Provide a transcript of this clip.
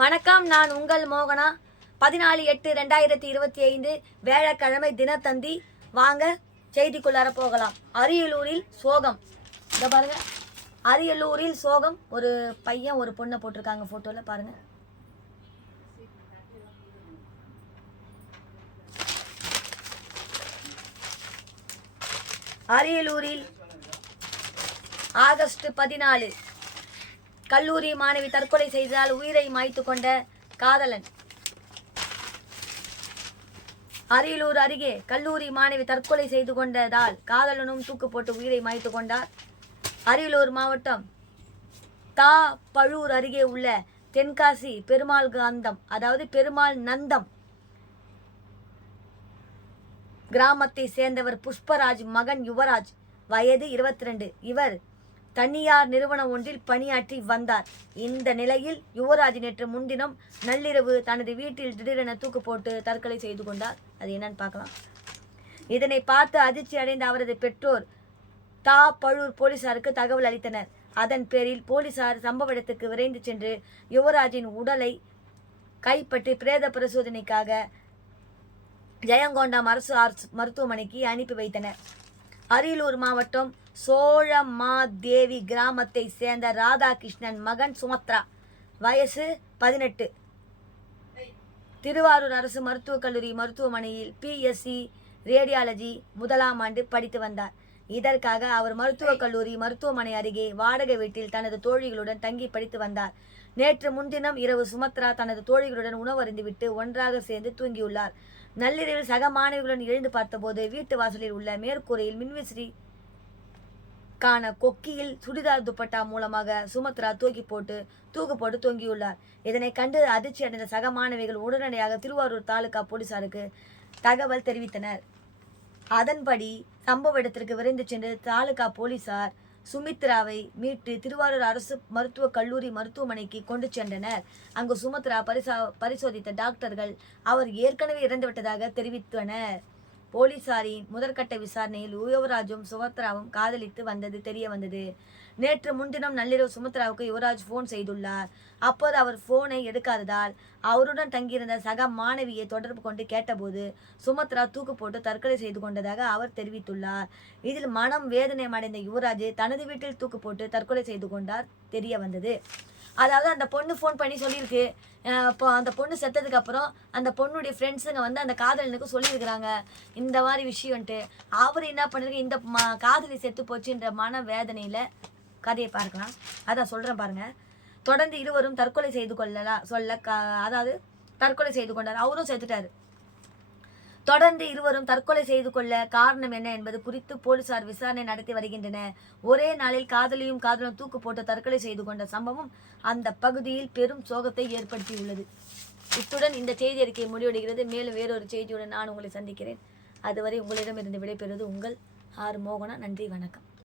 வணக்கம், நான் உங்கள் மோகனா. 14/8/2025 வியாழக்கிழமை தினத்தந்தி. வாங்க செய்திக்குள்ளார போகலாம். அரியலூரில் சோகம். இதை பாருங்க, அரியலூரில் சோகம். ஒரு பையன் ஒரு பொண்ணை போட்டிருக்காங்க போட்டோல, பாருங்க. அரியலூரில் ஆகஸ்ட் 14 கல்லூரி மாணவி தற்கொலை செய்ததால் உயிரை மாய்த்து கொண்ட காதலன். அரியலூர் அருகே கல்லூரி மாணவி தற்கொலை செய்து கொண்டதால் காதலனும் தூக்கு போட்டு உயிரை மாய்த்து கொண்டார். அரியலூர் மாவட்டம் பழூர் அருகே உள்ள தென்காசி பெருமாள் காந்தம், அதாவது பெருமாள் நந்தம் கிராமத்தை சேர்ந்தவர் புஷ்பராஜ் மகன் யுவராஜ், வயது 22. இவர் தனியார் நிறுவனம் ஒன்றில் பணியாற்றி வந்தார். இந்த நிலையில் யுவராஜ் நேற்று முன்தினம் நள்ளிரவு தனது வீட்டில் திடீரென தூக்கு போட்டு தற்கொலை செய்து கொண்டார். அது என்னன்னு பார்க்கலாம். இதனை பார்த்து அதிர்ச்சி அடைந்த அவரது பெற்றோர் பழூர் போலீசாருக்கு தகவல் அளித்தனர். அதன் பேரில் போலீசார் சம்பவ இடத்துக்கு விரைந்து சென்று யுவராஜின் உடலை கைப்பற்றி பிரேத பரிசோதனைக்காக ஜெயங்கொண்டம் அரசு மருத்துவமனைக்கு அனுப்பி வைத்தனர். அரியலூர் மாவட்டம் சோழமாதேவி கிராமத்தை சேர்ந்த ராதாகிருஷ்ணன் மகன் சுமத்ரா, வயசு 18. திருவாரூர் அரசு மருத்துவக் கல்லூரி மருத்துவமனையில் பிஎஸ்சி ரேடியாலஜி 1ஆம் ஆண்டு படித்து வந்தார். இதற்காக அவர் மருத்துவக் கல்லூரி மருத்துவமனை அருகே வாடகை வீட்டில் தனது தோழிகளுடன் தங்கி படித்து வந்தார். நேற்று முன்தினம் இரவு சுமத்ரா தனது தோழிகளுடன் உணவு அருந்திவிட்டு ஒன்றாக சேர்ந்து தூங்கியுள்ளார். நள்ளிரவில் சக மாணவிகளுடன் எழுந்து பார்த்தபோது வீட்டு வாசலில் உள்ள மேற்கூரையில் மின்விசிறி கொக்கியில் சுடிதார் துப்பட்டா மூலமாக சுமத்ரா தூக்கு போட்டு தொங்கியுள்ளார். இதனை கண்டு அதிர்ச்சி அடைந்த சக மாணவிகள் உடனடியாக திருவாரூர் தாலுகா போலீசாருக்கு தகவல் தெரிவித்தனர். அதன்படி சம்பவ இடத்திற்கு விரைந்து சென்று தாலுகா போலீசார் சுமித்ராவை மீட்டு திருவாரூர் அரசு மருத்துவக் கல்லூரி மருத்துவமனைக்கு கொண்டு சென்றனர். அங்கு சுமித்ரா பரிசோதித்த டாக்டர்கள் அவர் ஏற்கனவே இறந்துவிட்டதாக தெரிவித்தனர். போலீசாரின் முதற்கட்ட விசாரணையில் யுவராஜும் சுமத்ராவும் காதலித்து வந்தது தெரிய வந்தது. நேற்று முன்தினம் நள்ளிரவு சுமத்ராவுக்கு யுவராஜ் போன் செய்துள்ளார். அப்போது அவர் போனை எடுக்காததால் அவருடன் தங்கியிருந்த சக மாணவியை தொடர்பு கொண்டு கேட்டபோது சுமத்ரா தூக்கு போட்டு தற்கொலை செய்து கொண்டதாக அவர் தெரிவித்துள்ளார். இதில் மனம் வேதனை அடைந்த யுவராஜ் தனது வீட்டில் தூக்கு போட்டு தற்கொலை செய்து கொண்டார் தெரிய வந்தது. அதாவது அந்த பொண்ணு ஃபோன் பண்ணி சொல்லியிருக்கு. இப்போ அந்த பொண்ணு செத்ததுக்கு அப்புறம் அந்த பொண்ணுடைய ஃப்ரெண்ட்ஸுங்க வந்து அந்த காதலனுக்கு சொல்லியிருக்கிறாங்க இந்த மாதிரி விஷயம்ன்ட்டு. அவர் என்ன பண்ணிருக்கு, இந்த காதலி செத்து போச்சுன்ற மன வேதனையில் கதையை பார்க்கலாம். அதான் சொல்கிறேன் பாருங்க. தொடர்ந்து இருவரும் தற்கொலை செய்து அதாவது தற்கொலை செய்து கொண்டார். அவரும் செத்துட்டாரு. தொடர்ந்து இருவரும் தற்கொலை செய்து கொள்ள காரணம் என்ன என்பது குறித்து போலீசார் விசாரணை நடத்தி வருகின்றனர். ஒரே நாளில் காதலியும் காதலும் தூக்கு போட்டு தற்கொலை செய்து கொண்ட சம்பவம் அந்த பகுதியில் பெரும் சோகத்தை ஏற்படுத்தியுள்ளது. இத்துடன் இந்த செய்தி அறிக்கை முடிவடைகிறது. மேலும் வேறொரு செய்தியுடன் நான் உங்களை சந்திக்கிறேன். அதுவரை உங்களிடமிருந்து விடைபெறுவது உங்கள் மோகனா. நன்றி, வணக்கம்.